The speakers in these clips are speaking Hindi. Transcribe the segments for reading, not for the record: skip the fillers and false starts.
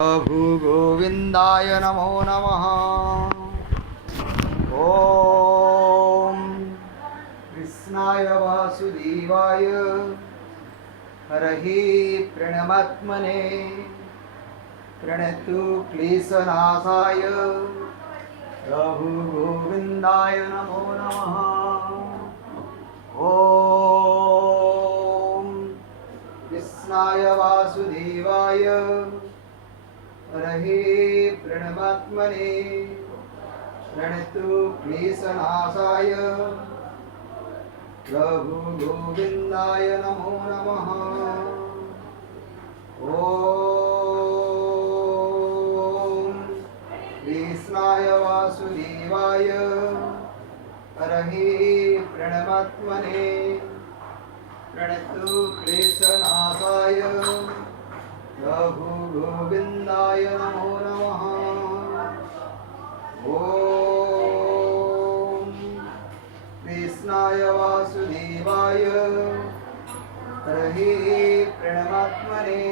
प्रभु गोविंदाय नमो नमः। ओम कृष्णाय वासुदेवाय हरहि प्रणमात्मने प्रणतु क्लेशनाशाय प्रभु गोविंदाय नमो नमः। ओम कृष्णाय वासुदेवाय हरहि प्रणमात्मने प्रणतु क्लेशनाशाय प्रभु गोविंदाय नमो नमः। ओम कृष्णाय वासुदेवाय हरहि प्रणमात्मने प्रणतु क्लेशनाशाय प्रभु गोविंदाय नमो नमः। ओम कृष्णाय वासुदेवाय हरहि प्रणमात्मने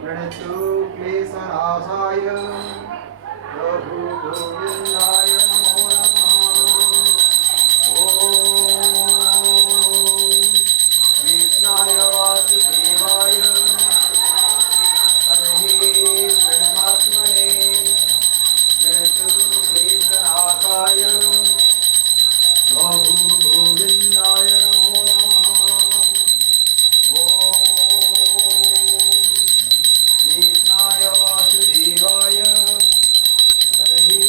प्रणतु क्लेशनाशाय प्रभु गोविंदाय नमो नमः। ओम कृष्णाय वासुदेवाय प्रणमात्मने प्रणतु क्लेशनाशाय प्रभु गोविंदाय नमो नमः। ओम कृष्णाय वासुदेवाय हरहि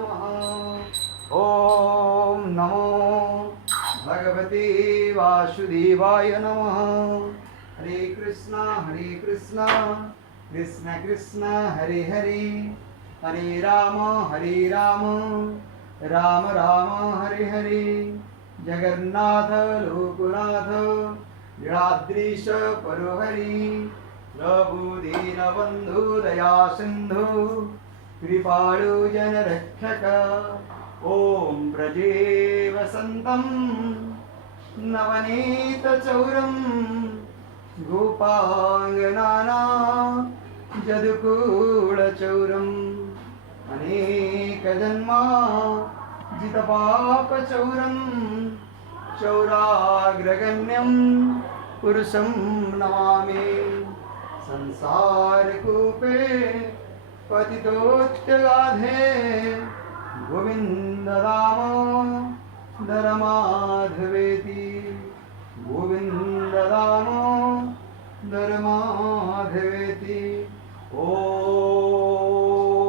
नमः। ॐ नमो भगवते वासुदेवाय नमः। हरे कृष्णा कृष्ण कृष्ण हरे हरे, हरे राम राम राम हरे हरे। जगन्नाथ लोकनाथ लीलाद्रीश परोहरि, प्रभु दीनबन्धु दया सिन्धु कृपाळु जनरक्षक। ॐ व्रजे वसन्तं नवनीतचौरं, गोपाङ्गनाना जदुकूलचौरम्, अनेकजन्मा जितपापचौरं, चौराग्रगण्यं पुरुषं नमामि। संसारकूपे पतितोत्यगाधे, गोविन्ददामोदर माधवेति, गोविन्ददामोदर माधवेति। ॐ